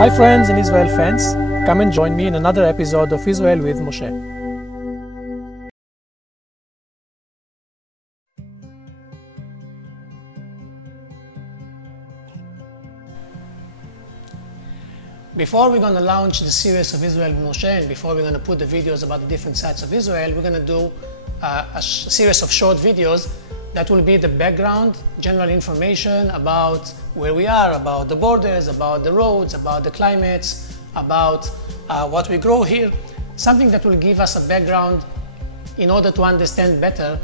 Hi friends and Israel fans, come and join me in another episode of Israel with Moshe. Before we're going to launch the series of Israel with Moshe, and before we're going to put the videos about the different sides of Israel, we're going to do a series of short videos that will be the background, general information about where we are, about the borders, about the roads, about the climates, about what we grow here. Something that will give us a background in order to understand better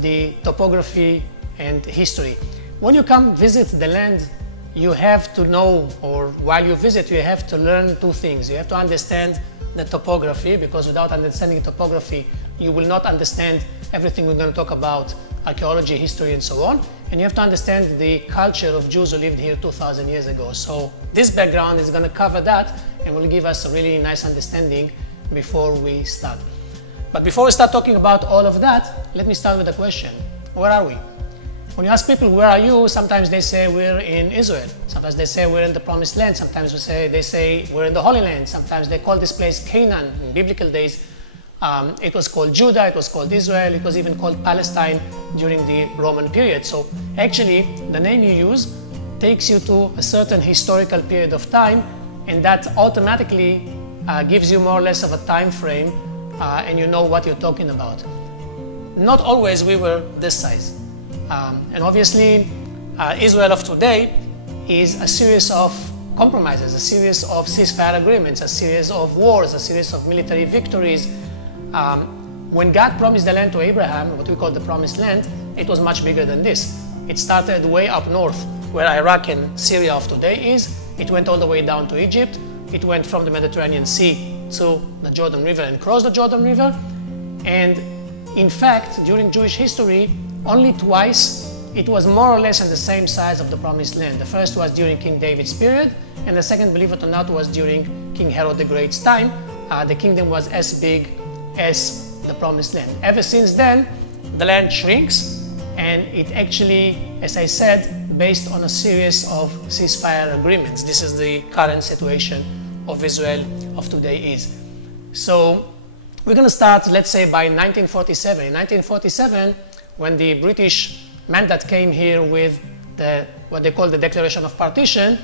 the topography and history. When you come visit the land, you have to know, or while you visit, you have to learn two things. You have to understand the topography, because without understanding topography, you will not understand everything we're going to talk about, archaeology, history, and so on. And you have to understand the culture of Jews who lived here 2,000 years ago. So this background is going to cover that and will give us a really nice understanding before we start. But before we start talking about all of that, let me start with a question. Where are we? When you ask people, where are you? Sometimes they say we're in Israel. Sometimes they say we're in the Promised Land. Sometimes they say we're in the Holy Land. Sometimes they call this place Canaan. In biblical days, it was called Judah, it was called Israel, it was even called Palestine during the Roman period. So actually, the name you use takes you to a certain historical period of time, and that automatically gives you more or less of a time frame, and you know what you're talking about. Not always we were this size. And obviously, Israel of today is a series of compromises, a series of ceasefire agreements, a series of wars, a series of military victories. When God promised the land to Abraham, what we call the Promised Land, it was much bigger than this. It started way up north, where Iraq and Syria of today is. It went all the way down to Egypt. It went from the Mediterranean Sea to the Jordan River and crossed the Jordan River. And in fact, during Jewish history, only twice it was more or less in the same size of the Promised Land. The first was during King David's period, and the second, believe it or not, was during King Herod the Great's time. The kingdom was as big as the Promised Land. Ever since then, the land shrinks, and it actually, as I said, based on a series of ceasefire agreements. This is the current situation of Israel of today is. So we're going to start, let's say, by 1947. In 1947, when the British mandate came here with what they call the Declaration of Partition,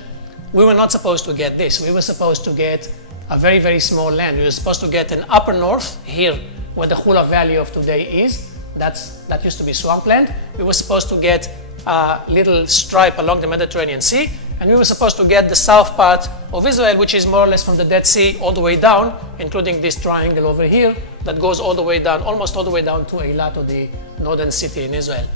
we were not supposed to get this. We were supposed to get a very, very small land. We were supposed to get an upper north, here where the Hula Valley of today is. That used to be swampland. We were supposed to get a little stripe along the Mediterranean Sea, and we were supposed to get the south part of Israel, which is more or less from the Dead Sea all the way down, including this triangle over here that goes all the way down, almost all the way down to Eilat, or the northern city in Israel.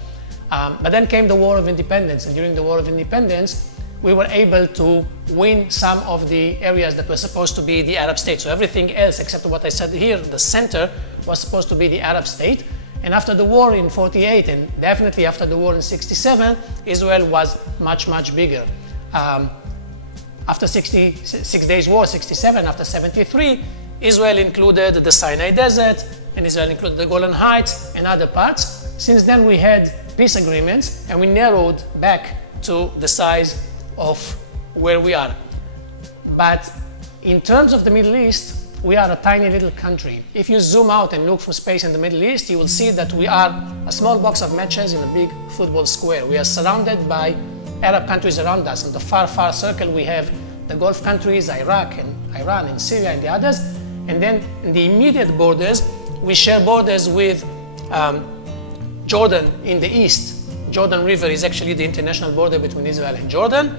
But then came the War of Independence, and during the War of Independence, we were able to win some of the areas that were supposed to be the Arab state. So everything else, except what I said here, the center, was supposed to be the Arab state. And after the war in 48, and definitely after the war in 67, Israel was much, much bigger. After 6 days war, 67, after 73, Israel included the Sinai Desert, and Israel included the Golan Heights and other parts. Since then, we had peace agreements, and we narrowed back to the size of where we are. But in terms of the Middle East, we are a tiny little country. If you zoom out and look from space in the Middle East, you will see that we are a small box of matches in a big football square. We are surrounded by Arab countries around us. In the far, far circle, we have the Gulf countries, Iraq and Iran and Syria and the others. And then in the immediate borders, we share borders with Jordan in the east. Jordan River is actually the international border between Israel and Jordan.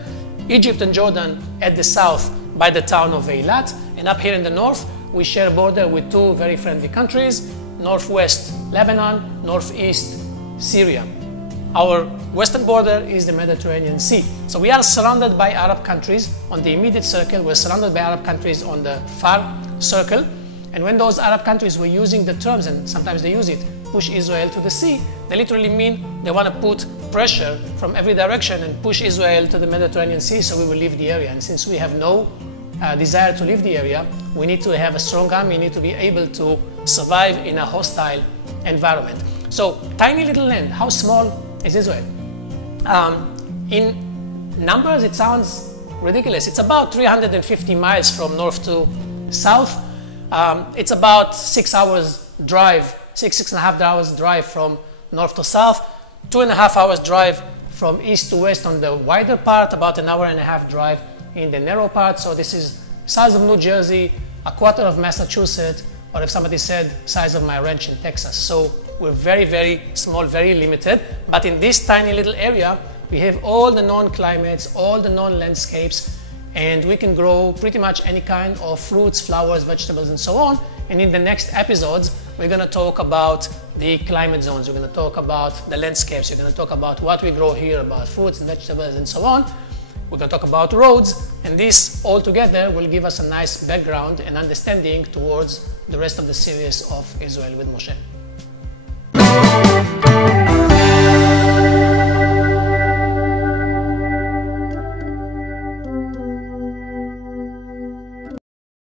Egypt and Jordan at the south by the town of Eilat. And up here in the north, we share a border with two very friendly countries, northwest Lebanon, northeast Syria. Our western border is the Mediterranean Sea. So we are surrounded by Arab countries on the immediate circle. We're surrounded by Arab countries on the far circle. And when those Arab countries were using the terms, and sometimes they use it, push Israel to the sea, they literally mean they want to put pressure from every direction and push Israel to the Mediterranean Sea so we will leave the area. And since we have no desire to leave the area, we need to have a strong army, we need to be able to survive in a hostile environment. So, tiny little land, how small is Israel? In numbers, it sounds ridiculous. It's about 350 miles from north to south. It's about 6 hours drive, six and a half hours drive from north to south, 2.5 hours drive from east to west on the wider part, about an hour and a half drive in the narrow part. So this is size of New Jersey, a quarter of Massachusetts, or if somebody said size of my ranch in Texas. So we're very, very small, very limited. But in this tiny little area, we have all the known climates, all the known landscapes, and we can grow pretty much any kind of fruits, flowers, vegetables, and so on. And in the next episodes, we're going to talk about the climate zones. We're going to talk about the landscapes. We're going to talk about what we grow here, about fruits and vegetables, and so on. We're going to talk about roads, and this all together will give us a nice background and understanding towards the rest of the series of Israel with Moshe.